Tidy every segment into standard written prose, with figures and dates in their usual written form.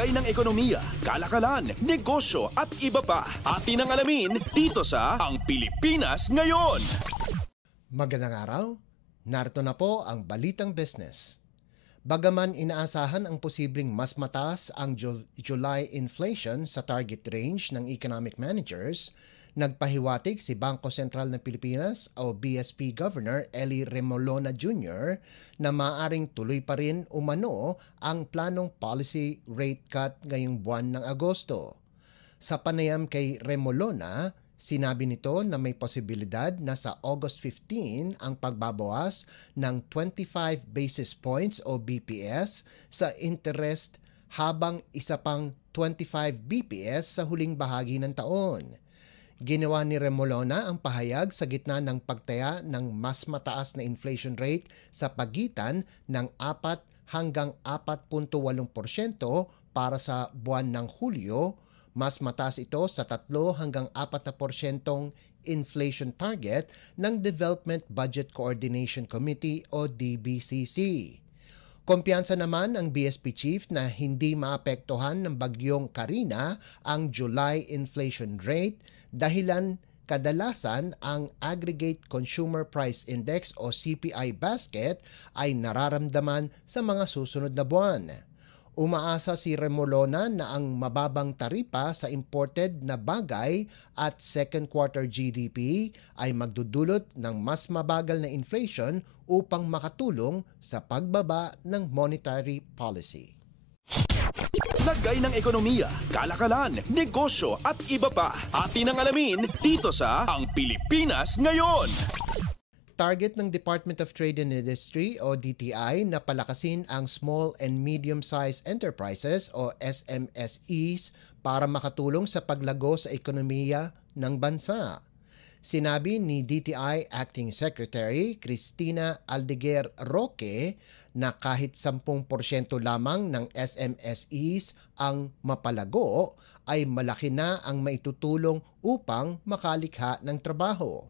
Lagay ng ekonomiya, kalakalan, negosyo at iba pa. Atin ang alamin dito sa Ang Pilipinas Ngayon. Magandang araw, narito na po ang Balitang Business. Bagaman inaasahan ang posibleng mas mataas ang July inflation sa target range ng economic managers, nagpahiwatig si Bangko Sentral ng Pilipinas o BSP Governor Ellie Remolona Jr. na maaaring tuloy pa rin umano ang planong policy rate cut ngayong buwan ng Agosto. Sa panayam kay Remolona, sinabi nito na may posibilidad na sa August 15 ang pagbabawas ng 25 basis points o BPS sa interest habang isa pang 25 BPS sa huling bahagi ng taon. Ginawa ni Remolona ang pahayag sa gitna ng pagtaya ng mas mataas na inflation rate sa pagitan ng 4 hanggang 4.8% para sa buwan ng Hulyo. Mas mataas ito sa 3 hanggang 4% inflation target ng Development Budget Coordination Committee o DBCC. Kumpiyansa naman ang BSP chief na hindi maapektuhan ng bagyong Karina ang July inflation rate dahilan kadalasan ang Aggregate Consumer Price Index o CPI basket ay nararamdaman sa mga susunod na buwan. Umaasa si Remolona na ang mababang taripa sa imported na bagay at second quarter GDP ay magdudulot ng mas mabagal na inflation upang makatulong sa pagbaba ng monetary policy. Lagay ng ekonomiya, kalakalan, negosyo at iba pa. Atin ang alamin dito sa Ang Pilipinas Ngayon. Target ng Department of Trade and Industry o DTI na palakasin ang Small and Medium-Sized Enterprises o SMSEs para makatulong sa paglago sa ekonomiya ng bansa. Sinabi ni DTI Acting Secretary Cristina Aldeguer Roque na kahit 10% lamang ng SMSEs ang mapalago ay malaki na ang maitutulong upang makalikha ng trabaho.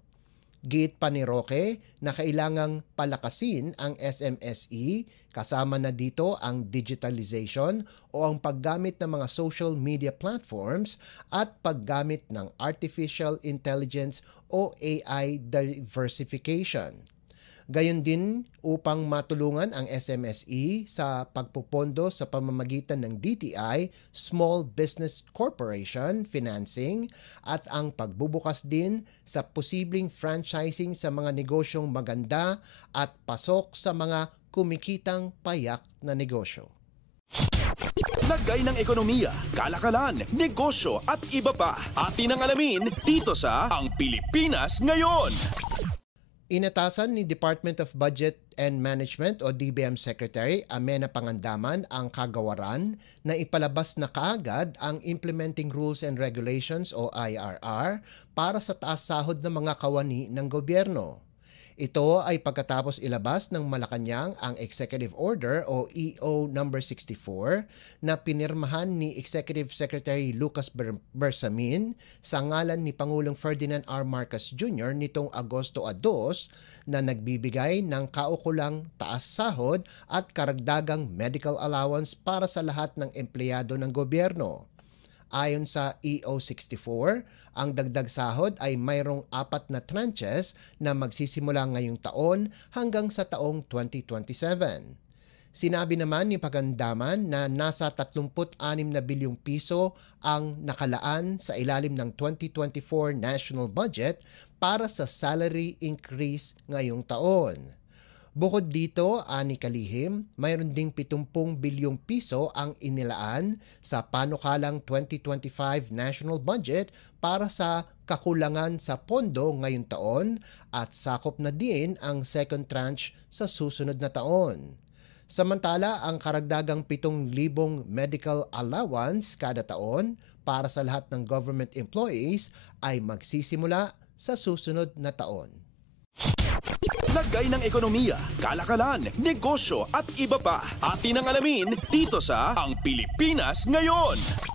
Giit pa ni Roque na kailangang palakasin ang SMSE kasama na dito ang digitalization o ang paggamit ng mga social media platforms at paggamit ng artificial intelligence o AI diversification. Gayon din upang matulungan ang SMSE sa pagpupondo sa pamamagitan ng DTI Small Business Corporation financing at ang pagbubukas din sa posibleng franchising sa mga negosyong maganda at pasok sa mga kumikitang payak na negosyo. Lagay ng ekonomiya, kalakalan, negosyo at iba pa. Atin ang alamin dito sa Ang Pilipinas Ngayon. Inatasan ni Department of Budget and Management o DBM Secretary Amena Pangandaman ang kagawaran na ipalabas na kaagad ang Implementing Rules and Regulations o IRR para sa taas sahod ng mga kawani ng gobyerno. Ito ay pagkatapos ilabas ng Malacanang ang Executive Order o EO No. 64 na pinirmahan ni Executive Secretary Lucas Bersamin sa ngalan ni Pangulong Ferdinand R. Marcos Jr. nitong Agosto 2 na nagbibigay ng kaukulang taas sahod at karagdagang medical allowance para sa lahat ng empleyado ng gobyerno. Ayon sa EO64, ang dagdag sahod ay mayroong 4 na tranches na magsisimula ngayong taon hanggang sa taong 2027. Sinabi naman ni Pagandaman na nasa 36 na bilyong piso ang nakalaan sa ilalim ng 2024 national budget para sa salary increase ngayong taon. Bukod dito, ani kalihim, mayroon ding 70 bilyong piso ang inilaan sa panukalang 2025 national budget para sa kakulangan sa pondo ngayong taon at sakop na din ang second tranche sa susunod na taon. Samantala, ang karagdagang 7,000 medical allowance kada taon para sa lahat ng government employees ay magsisimula sa susunod na taon. Lagay ng ekonomiya, kalakalan, negosyo at iba pa. Atin ang alamin dito sa Ang Pilipinas Ngayon.